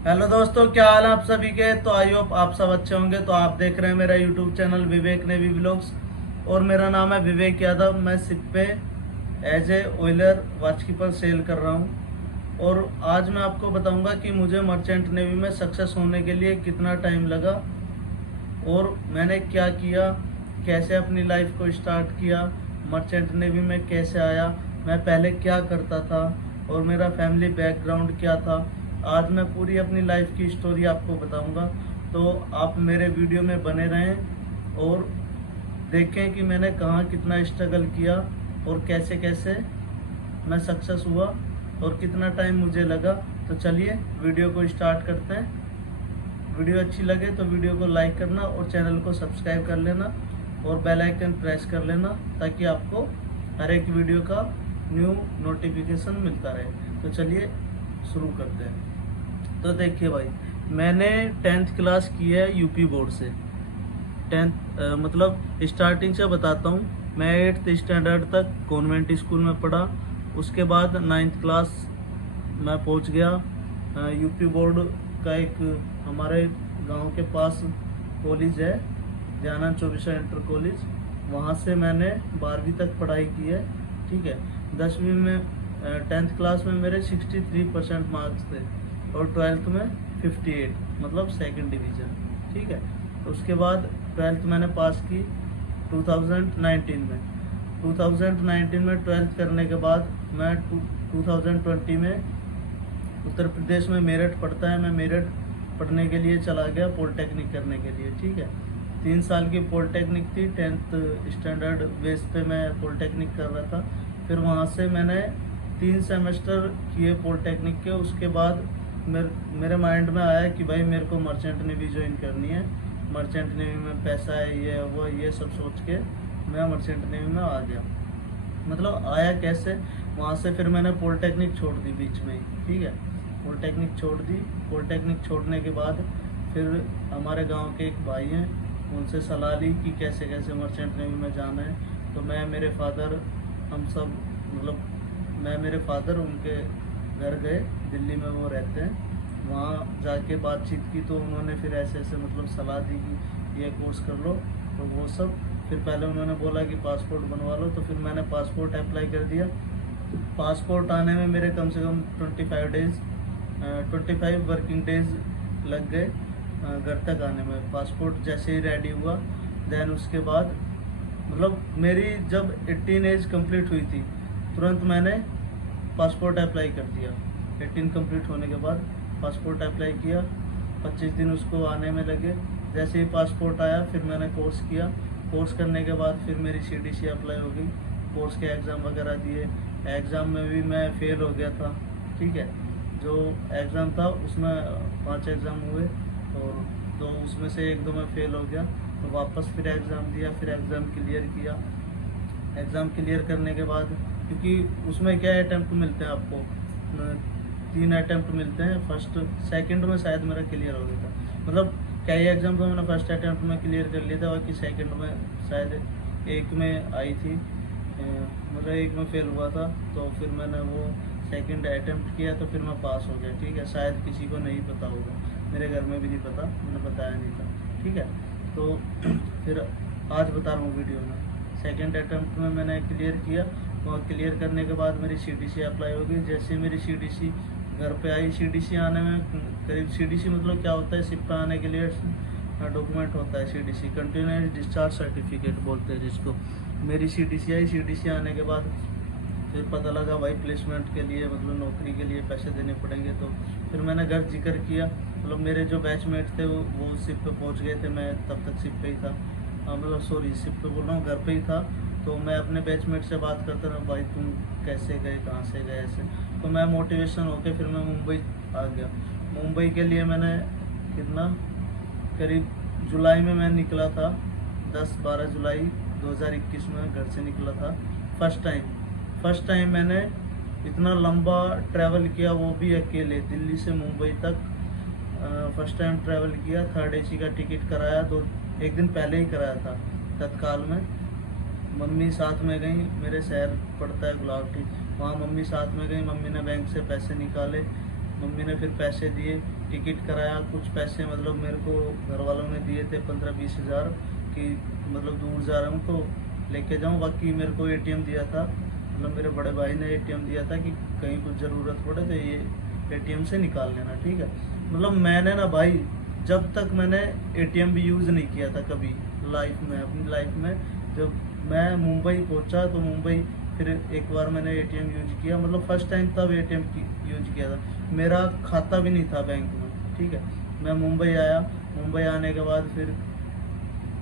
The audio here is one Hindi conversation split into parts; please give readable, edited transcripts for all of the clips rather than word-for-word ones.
हेलो दोस्तों, क्या हाल है आप सभी के। तो आई होप आप सब अच्छे होंगे। तो आप देख रहे हैं मेरा यूट्यूब चैनल विवेक नेवी व्लॉग्स और मेरा नाम है विवेक यादव। मैं शिप पे एज ए ऑयलर वॉचकीपर सेल कर रहा हूँ। और आज मैं आपको बताऊंगा कि मुझे मर्चेंट नेवी में सक्सेस होने के लिए कितना टाइम लगा और मैंने क्या किया, कैसे अपनी लाइफ को स्टार्ट किया, मर्चेंट नेवी में कैसे आया, मैं पहले क्या करता था और मेरा फैमिली बैकग्राउंड क्या था। आज मैं पूरी अपनी लाइफ की स्टोरी आपको बताऊंगा। तो आप मेरे वीडियो में बने रहें और देखें कि मैंने कहाँ कितना स्ट्रगल किया और कैसे कैसे मैं सक्सेस हुआ और कितना टाइम मुझे लगा। तो चलिए वीडियो को स्टार्ट करते हैं। वीडियो अच्छी लगे तो वीडियो को लाइक करना और चैनल को सब्सक्राइब कर लेना और बेल आइकन प्रेस कर लेना ताकि आपको हर एक वीडियो का न्यू नोटिफिकेशन मिलता रहे। तो चलिए शुरू करते हैं। तो देखिए भाई, मैंने 10th क्लास की है यूपी बोर्ड से। 10th मतलब स्टार्टिंग से बताता हूँ। मैं 8th स्टैंडर्ड तक कॉन्वेंट स्कूल में पढ़ा। उसके बाद 9th क्लास मैं पहुंच गया यूपी बोर्ड का एक हमारे गांव के पास कॉलेज है, ज्ञानानंद चौबीसा इंटर कॉलेज। वहाँ से मैंने 12वीं तक पढ़ाई की है। ठीक है। 10वीं में 10th क्लास में मेरे 63% मार्क्स थे और 12th में 58, मतलब सेकंड डिवीज़न। ठीक है। तो उसके बाद 12th मैंने पास की 2019 में। 2019 में 12th करने के बाद मैं 2020 में उत्तर प्रदेश में मेरठ पड़ता है, मैं मेरठ पढ़ने के लिए चला गया पॉलिटेक्निक करने के लिए। ठीक है। 3 साल की पॉलिटेक्निक थी। 10th स्टैंडर्ड बेस पे मैं पॉलिटेक्निक कर रहा था। फिर वहाँ से मैंने 3 सेमेस्टर किए पॉलिटेक्निक के। उसके बाद मेरे माइंड में आया कि भाई मेरे को मर्चेंट नेवी ज्वाइन करनी है। मर्चेंट नेवी में पैसा है, ये है, वो है, ये सब सोच के मैं मर्चेंट नेवी में आ गया। मतलब आया कैसे, वहाँ से फिर मैंने पॉलिटेक्निक छोड़ दी बीच में ही। ठीक है। पॉलिटेक्निक छोड़ दी। पॉलिटेक्निक छोड़ने के बाद फिर हमारे गांव के एक भाई हैं, उनसे सलाह ली कि कैसे कैसे मर्चेंट नेवी में जाना है। तो मैं, मेरे फादर, हम सब, मतलब मैं, मेरे फादर उनके घर गए, दिल्ली में वो रहते हैं। वहाँ जाके बातचीत की तो उन्होंने फिर ऐसे ऐसे मतलब सलाह दी कि ये कोर्स कर लो। तो वो सब फिर पहले उन्होंने बोला कि पासपोर्ट बनवा लो। तो फिर मैंने पासपोर्ट अप्लाई कर दिया। पासपोर्ट आने में मेरे कम से कम 25 वर्किंग डेज लग गए घर तक आने में। पासपोर्ट जैसे ही रेडी हुआ, देन उसके बाद मतलब मेरी जब 18 एज कंप्लीट हुई थी, तुरंत मैंने पासपोर्ट अप्लाई कर दिया। 18 कंप्लीट होने के बाद पासपोर्ट अप्लाई किया। 25 दिन उसको आने में लगे। जैसे ही पासपोर्ट आया फिर मैंने कोर्स किया। कोर्स करने के बाद फिर मेरी CDC अप्लाई हो गई। कोर्स के एग्ज़ाम वगैरह दिए। एग्ज़ाम में भी मैं फेल हो गया था। ठीक है। जो एग्ज़ाम था उसमें 5 एग्ज़ाम हुए और दो उसमें से 1-2 में फेल हो गया। तो वापस फिर एग्ज़ाम दिया, फिर एग्ज़ाम क्लियर किया। एग्ज़ाम क्लियर करने के बाद, क्योंकि उसमें क्या अटैम्प्ट मिलते हैं आपको, 3 अटैम्प्ट मिलते हैं। फर्स्ट सेकंड में शायद मेरा क्लियर हो गया था। मतलब कई एग्ज़ाम तो मैंने फर्स्ट अटैम्प्ट में क्लियर कर लिया था, बाकी सेकंड में शायद एक में आई थी, मतलब एक में फेल हुआ था। तो फिर मैंने वो सेकंड अटैम्प्ट किया तो फिर मैं पास हो गया। ठीक है। शायद किसी को नहीं पता होगा, मेरे घर में भी नहीं पता, मैंने बताया नहीं था। ठीक है। तो फिर आज बता रहा हूँ वीडियो में। सेकंड अटैम्प्ट में मैंने क्लियर किया और क्लियर करने के बाद मेरी CDC अप्लाई हो गई। जैसे मेरी CDC घर पे आई, CDC आने में करीब, CDC मतलब क्या होता है, शिप पे आने के लिए डॉक्यूमेंट होता है CDC, कंटिन्यूस डिस्चार्ज सर्टिफिकेट बोलते हैं जिसको। मेरी CDC आई। CDC आने के बाद फिर पता लगा भाई प्लेसमेंट के लिए, मतलब नौकरी के लिए पैसे देने पड़ेंगे। तो फिर मैंने घर जिक्र किया। मतलब मेरे जो बैचमेट थे वो शिप पे पहुंच गए थे, मैं तब तक शिप पे ही था। मतलब सॉरी, शिप पे बोल रहा हूँ, घर पे ही था। तो मैं अपने बैचमेट से बात करता रहा, भाई तुम कैसे गए, कहाँ से गए, ऐसे। तो मैं मोटिवेशन होके फिर मैं मुंबई आ गया। मुंबई के लिए मैंने कितना, करीब जुलाई में मैं निकला था, 10-12 जुलाई 2021 में घर से निकला था। फर्स्ट टाइम मैंने इतना लंबा ट्रैवल किया, वो भी अकेले, दिल्ली से मुंबई तक। फर्स्ट टाइम ट्रैवल किया। 3rd AC का टिकट कराया, तो एक दिन पहले ही कराया था तत्काल में। मम्मी साथ में गई, मेरे शहर पड़ता है गुलावटी, वहाँ मम्मी साथ में गई। मम्मी ने बैंक से पैसे निकाले, मम्मी ने फिर पैसे दिए, टिकट कराया, कुछ पैसे मतलब मेरे को घर वालों ने दिए थे 15-20 हज़ार कि मतलब दूर जा रहा हूँ तो लेके जाऊँ। बाकी मेरे को एटीएम दिया था, मतलब मेरे बड़े भाई ने एटीएम दिया था कि कहीं कुछ ज़रूरत पड़े तो ये एटीएम से निकाल लेना, ठीक है। मतलब मैंने ना भाई जब तक मैंने एटीएम भी यूज़ नहीं किया था कभी लाइफ में, अपनी लाइफ में। जब मैं मुंबई पहुंचा तो मुंबई फिर एक बार मैंने एटीएम यूज किया, मतलब फर्स्ट टाइम तब एटीएम यूज किया था। मेरा खाता भी नहीं था बैंक में, ठीक है। मैं मुंबई आया, मुंबई आने के बाद फिर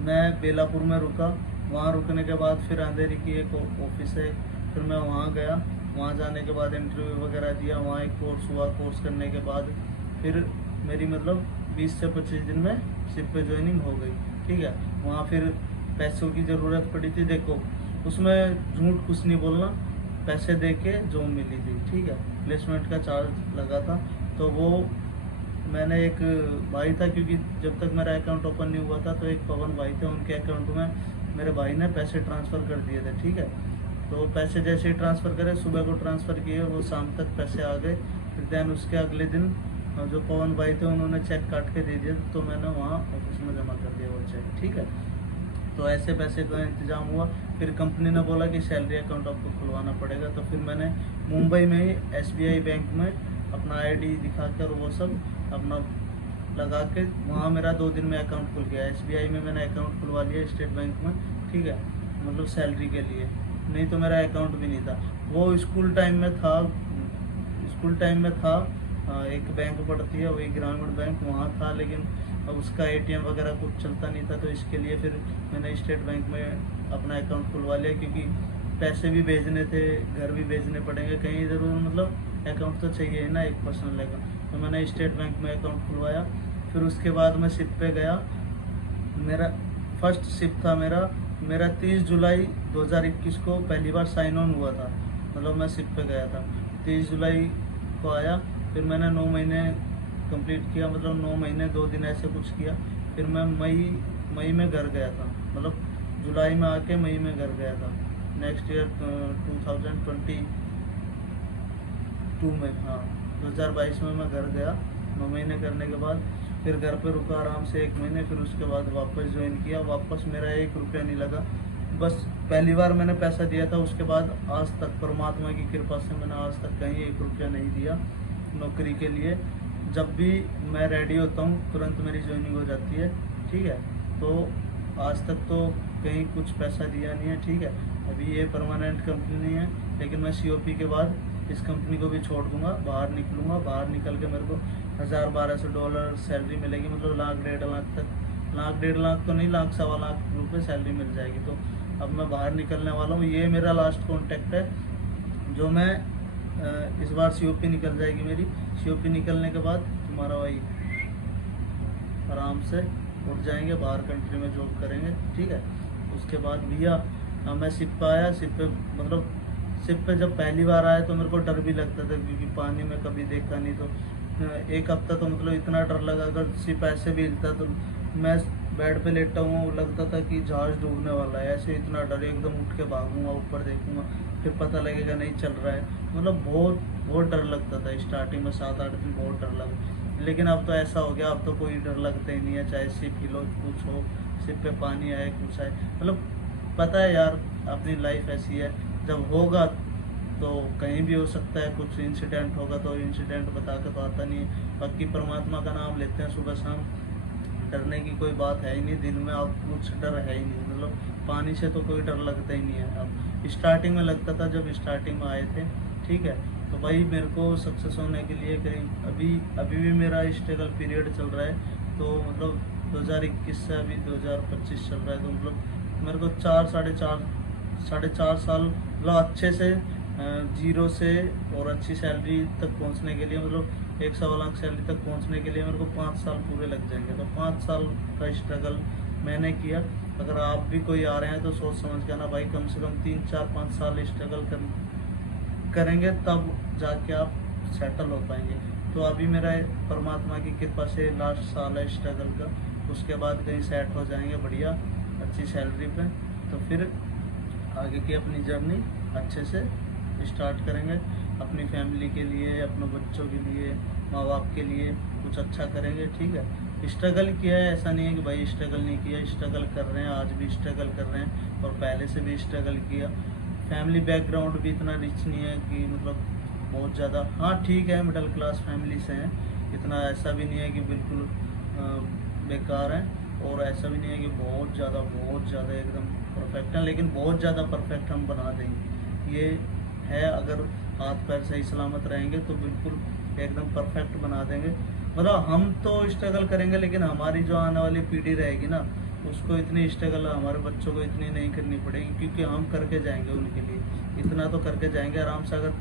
मैं बेलापुर में रुका। वहाँ रुकने के बाद फिर अंधेरी की एक ऑफिस है, फिर मैं वहाँ गया। वहाँ जाने के बाद इंटरव्यू वगैरह दिया, वहाँ एक कोर्स हुआ। कोर्स करने के बाद फिर मेरी मतलब 20 से 25 दिन में शिप पे ज्वाइनिंग हो गई, ठीक है। वहाँ फिर पैसों की ज़रूरत पड़ी थी, देखो उसमें झूठ कुछ नहीं बोलना, पैसे दे के जॉब मिली थी, ठीक है। प्लेसमेंट का चार्ज लगा था, तो वो मैंने एक भाई था, क्योंकि जब तक मेरा अकाउंट ओपन नहीं हुआ था तो एक पवन भाई थे, उनके अकाउंट में मेरे भाई ने पैसे ट्रांसफ़र कर दिए थे, ठीक है। तो पैसे जैसे ही ट्रांसफ़र करे, सुबह को ट्रांसफ़र किए, वो शाम तक पैसे आ गए। फिर दैन उसके अगले दिन जो पवन भाई थे उन्होंने चेक काट के दे दिया, तो मैंने वहाँ ऑफिस में जमा कर दिया वो चेक, ठीक है। तो ऐसे पैसे का इंतजाम हुआ। फिर कंपनी ने बोला कि सैलरी अकाउंट आपको खुलवाना पड़ेगा, तो फिर मैंने मुंबई में ही SBI बैंक में अपना ID दिखाकर वो सब अपना लगा के वहाँ मेरा 2 दिन में अकाउंट खुल गया। SBI में मैंने अकाउंट खुलवा लिया, स्टेट बैंक में, ठीक है, मतलब सैलरी के लिए। नहीं तो मेरा अकाउंट भी नहीं था। वो स्कूल टाइम में था, स्कूल टाइम में था। एक बैंक पड़ती है वही ग्रामीण बैंक, वहाँ था, लेकिन अब उसका ATM वगैरह कुछ चलता नहीं था, तो इसके लिए फिर मैंने स्टेट बैंक में अपना अकाउंट खुलवा लिया, क्योंकि पैसे भी भेजने थे, घर भी भेजने पड़ेंगे कहीं ज़रूर, मतलब अकाउंट तो चाहिए ही ना, एक पर्सनल अकाउंट। तो मैंने स्टेट बैंक में अकाउंट खुलवाया। फिर उसके बाद मैं शिप पे गया। मेरा फर्स्ट शिप था मेरा 30 जुलाई 2021 को पहली बार साइन ऑन हुआ था, मतलब मैं शिप पे गया था। 30 जुलाई को आया, फिर मैंने 9 महीने कंप्लीट किया, मतलब 9 महीने 2 दिन ऐसे कुछ किया। फिर मैं मई में घर गया था, मतलब जुलाई में आके मई में घर गया था। नेक्स्ट ईयर 2022 में, हाँ 2022 में मैं घर गया। 9 महीने करने के बाद फिर घर पे रुका आराम से 1 महीने, फिर उसके बाद वापस ज्वाइन किया। वापस मेरा 1 रुपया नहीं लगा, बस पहली बार मैंने पैसा दिया था, उसके बाद आज तक परमात्मा की कृपा से मैंने आज तक कहीं 1 रुपया नहीं दिया नौकरी के लिए। जब भी मैं रेडी होता हूँ तुरंत मेरी ज्वाइनिंग हो जाती है, ठीक है। तो आज तक तो कहीं कुछ पैसा दिया नहीं है, ठीक है। अभी ये परमानेंट कंपनी नहीं है, लेकिन मैं COP के बाद इस कंपनी को भी छोड़ दूंगा, बाहर निकलूँगा। बाहर निकल के मेरे को $1000-1200 सैलरी मिलेगी, मतलब लाख 1.5 लाख तक, लाख 1.5 लाख तो नहीं, लाख 1.25 लाख रुपये सैलरी मिल जाएगी। तो अब मैं बाहर निकलने वाला हूँ। ये मेरा लास्ट कॉन्टैक्ट है, जो मैं इस बार COP निकल जाएगी मेरी। COP निकलने के बाद तुम्हारा वही आराम से उठ जाएंगे, बाहर कंट्री में जॉब करेंगे, ठीक है। उसके बाद भैया मैं शिप पे आया। शिप पे मतलब शिप पे जब पहली बार आया तो मेरे को डर भी लगता था, क्योंकि पानी में कभी देखा नहीं। तो 1 हफ्ता तो मतलब इतना डर लगा, अगर शिप ऐसे भी हिलता तो मैं बेड पे लेटा हुआ हूँ, लगता था कि जहाज डूबने वाला है, ऐसे इतना डर। एकदम उठ के भागूंगा, ऊपर देखूंगा, फिर पता लगेगा नहीं चल रहा है, मतलब बहुत डर लगता था स्टार्टिंग में। 7-8 दिन बहुत डर लगा, लेकिन अब तो ऐसा हो गया, अब तो कोई डर लगता ही नहीं है, चाहे शिप हिलो, कुछ हो, शिप पे पानी आए, कुछ आए, मतलब पता है यार अपनी लाइफ ऐसी है। जब होगा तो कहीं भी हो सकता है, कुछ इंसिडेंट होगा तो इंसिडेंट बता के तो आता नहीं है। बाकी परमात्मा का नाम लेते हैं सुबह शाम, डरने की कोई बात है ही नहीं दिल में, अब कुछ डर है ही नहीं, मतलब पानी से तो कोई डर लगता ही नहीं है। अब स्टार्टिंग में लगता था जब स्टार्टिंग में आए थे, ठीक है। तो भाई मेरे को सक्सेस होने के लिए करीब अभी भी मेरा स्ट्रगल पीरियड चल रहा है। तो मतलब 2021 से अभी 2025 चल रहा है, तो मतलब मेरे को 4 साढ़े 4 साल मतलब अच्छे से जीरो से और अच्छी सैलरी तक पहुंचने के लिए, मतलब 1.25 लाख सैलरी तक पहुंचने के लिए मेरे को 5 साल पूरे लग जाएंगे। तो 5 साल का स्ट्रगल मैंने किया। अगर आप भी कोई आ रहे हैं तो सोच समझ के आना भाई, कम से कम 3-4-5 साल स्ट्रगल करेंगे, तब जाके आप सेटल हो पाएंगे। तो अभी मेरा परमात्मा की कृपा से लास्ट साल है स्ट्रगल का, उसके बाद कहीं सेट हो जाएंगे बढ़िया अच्छी सैलरी पे, तो फिर आगे की अपनी जर्नी अच्छे से स्टार्ट करेंगे। अपनी फैमिली के लिए, अपने बच्चों के लिए, माँ बाप के लिए कुछ अच्छा करेंगे। ठीक है, स्ट्रगल किया है, ऐसा नहीं है कि भाई स्ट्रगल नहीं किया, स्ट्रगल कर रहे हैं, आज भी स्ट्रगल कर रहे हैं और पहले से भी स्ट्रगल किया। फैमिली बैकग्राउंड भी इतना रिच नहीं है कि मतलब बहुत ज़्यादा, हाँ ठीक है, मिडिल क्लास फैमिली से हैं, इतना ऐसा भी नहीं है कि बिल्कुल बेकार है, और ऐसा भी नहीं है कि बहुत ज़्यादा एकदम परफेक्ट है, लेकिन बहुत ज़्यादा परफेक्ट हम बना देंगे। ये है, अगर हाथ पैर सही सलामत रहेंगे तो बिल्कुल एकदम परफेक्ट बना देंगे। मतलब हम तो स्ट्रगल करेंगे, लेकिन हमारी जो आने वाली पीढ़ी रहेगी ना, उसको इतनी स्ट्रगल, हमारे बच्चों को इतनी नहीं करनी पड़ेगी, क्योंकि हम करके जाएंगे उनके लिए, इतना तो करके जाएंगे आराम से। अगर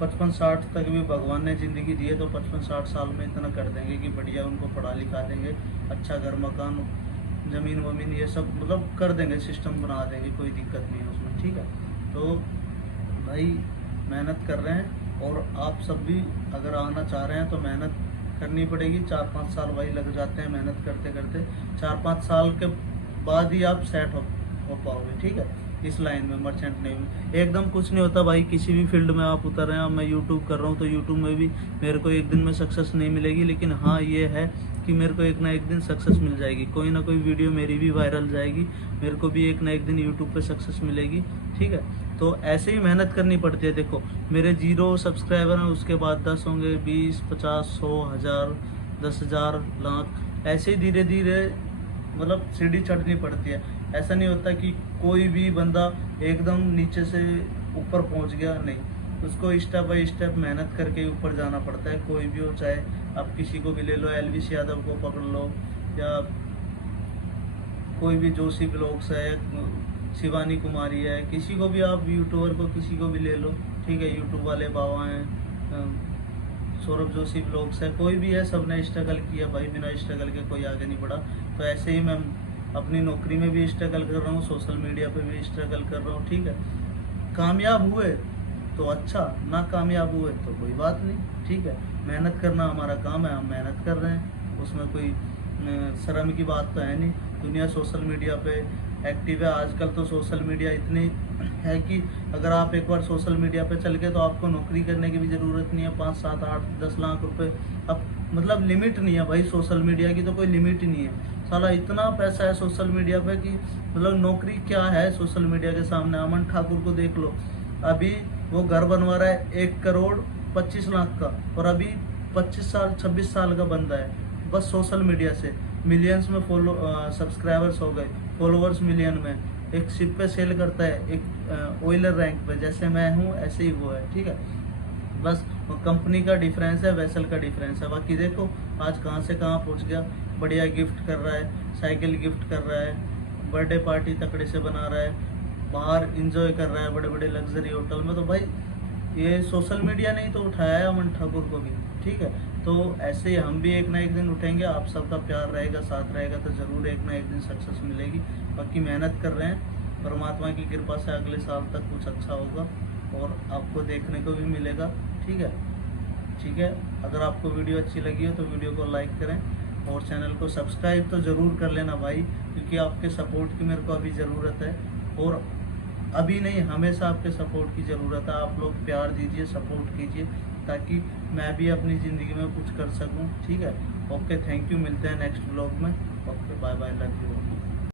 55-60 तक भी भगवान ने ज़िंदगी दी है तो 55-60 साल में इतना कर देंगे कि बढ़िया उनको पढ़ा लिखा देंगे, अच्छा घर मकान ज़मीन वमीन ये सब मतलब कर देंगे, सिस्टम बना देंगे, कोई दिक्कत नहीं है उसमें। ठीक है, तो भाई मेहनत कर रहे हैं, और आप सब भी अगर आना चाह रहे हैं तो मेहनत करनी पड़ेगी। 4-5 साल भाई लग जाते हैं मेहनत करते करते, 4-5 साल के बाद ही आप सेट हो पाओगे। ठीक है, इस लाइन में, मर्चेंट नेवी में एकदम कुछ नहीं होता भाई, किसी भी फील्ड में आप उतर रहे हैं। मैं यूट्यूब कर रहा हूँ तो यूट्यूब में भी मेरे को एक दिन में सक्सेस नहीं मिलेगी, लेकिन हाँ ये है कि मेरे को एक ना एक दिन सक्सेस मिल जाएगी, कोई ना कोई वीडियो मेरी भी वायरल जाएगी, मेरे को भी एक ना एक दिन यूट्यूब पे सक्सेस मिलेगी। ठीक है, तो ऐसे ही मेहनत करनी पड़ती है। देखो मेरे 0 सब्सक्राइबर हैं, उसके बाद 10 होंगे, 20, 50, 100, 1000, 10,000, लाख, ऐसे ही धीरे धीरे मतलब सीढ़ी चढ़नी पड़ती है। ऐसा नहीं होता कि कोई भी बंदा एकदम नीचे से ऊपर पहुंच गया, नहीं, उसको स्टेप बाय स्टेप मेहनत करके ऊपर जाना पड़ता है। कोई भी हो, चाहे आप किसी को भी ले लो, एलविश यादव को पकड़ लो, या कोई भी जोशी ब्लॉग्स है, शिवानी कुमारी है, किसी को भी आप यूट्यूबर को किसी को भी ले लो। ठीक है, यूट्यूब वाले बाबा हैं, सौरभ जोशी ब्लॉग्स है, कोई भी है, सब ने स्ट्रगल किया भाई, बिना स्ट्रगल के कोई आगे नहीं बढ़ा। तो ऐसे ही मैं अपनी नौकरी में भी स्ट्रगल कर रहा हूँ, सोशल मीडिया पे भी स्ट्रगल कर रहा हूँ। ठीक है, कामयाब हुए तो अच्छा, ना कामयाब हुए तो कोई बात नहीं। ठीक है, मेहनत करना हमारा काम है, हम मेहनत कर रहे हैं, उसमें कोई शर्म की बात तो है नहीं। दुनिया सोशल मीडिया पे एक्टिव है आजकल, तो सोशल मीडिया इतनी है कि अगर आप एक बार सोशल मीडिया पे चल गए तो आपको नौकरी करने की भी ज़रूरत नहीं है। 5, 7, 8, 10 लाख रुपए, अब मतलब लिमिट नहीं है भाई, सोशल मीडिया की तो कोई लिमिट ही नहीं है। साला इतना पैसा है सोशल मीडिया पे कि मतलब नौकरी क्या है सोशल मीडिया के सामने। अमन ठाकुर को देख लो, अभी वो घर बनवा रहा है 1,25,00,000 का, और अभी 25 साल 26 साल का बंदा है, बस सोशल मीडिया से मिलियंस में सब्सक्राइबर्स हो गए, फॉलोअर्स मिलियन में, एक शिप पे सेल करता है, एक ऑयलर रैंक पे, जैसे मैं हूँ ऐसे ही वो है। ठीक है, बस कंपनी का डिफरेंस है, वेसल का डिफरेंस है, बाकी देखो आज कहाँ से कहाँ पहुँच गया। बढ़िया गिफ्ट कर रहा है, साइकिल गिफ्ट कर रहा है, बर्थडे पार्टी तकड़े से बना रहा है, बाहर इंजॉय कर रहा है बड़े बड़े लग्जरी होटल में। तो भाई ये सोशल मीडिया ने ही तो उठाया है अमन ठाकुर को भी। ठीक है, तो ऐसे ही हम भी एक ना एक दिन उठेंगे, आप सबका प्यार रहेगा, साथ रहेगा, तो ज़रूर एक ना एक दिन सक्सेस मिलेगी। बाकी मेहनत कर रहे हैं, परमात्मा की कृपा से अगले साल तक कुछ अच्छा होगा और आपको देखने को भी मिलेगा। ठीक है, ठीक है, अगर आपको वीडियो अच्छी लगी हो तो वीडियो को लाइक करें और चैनल को सब्सक्राइब तो ज़रूर कर लेना भाई, क्योंकि आपके सपोर्ट की मेरे को अभी ज़रूरत है, और अभी नहीं हमेशा आपके सपोर्ट की ज़रूरत है। आप लोग प्यार दीजिए, सपोर्ट कीजिए, ताकि मैं भी अपनी ज़िंदगी में कुछ कर सकूं। ठीक है, ओके, थैंक यू, मिलते हैं नेक्स्ट ब्लॉग में। Okay, bye bye, love you.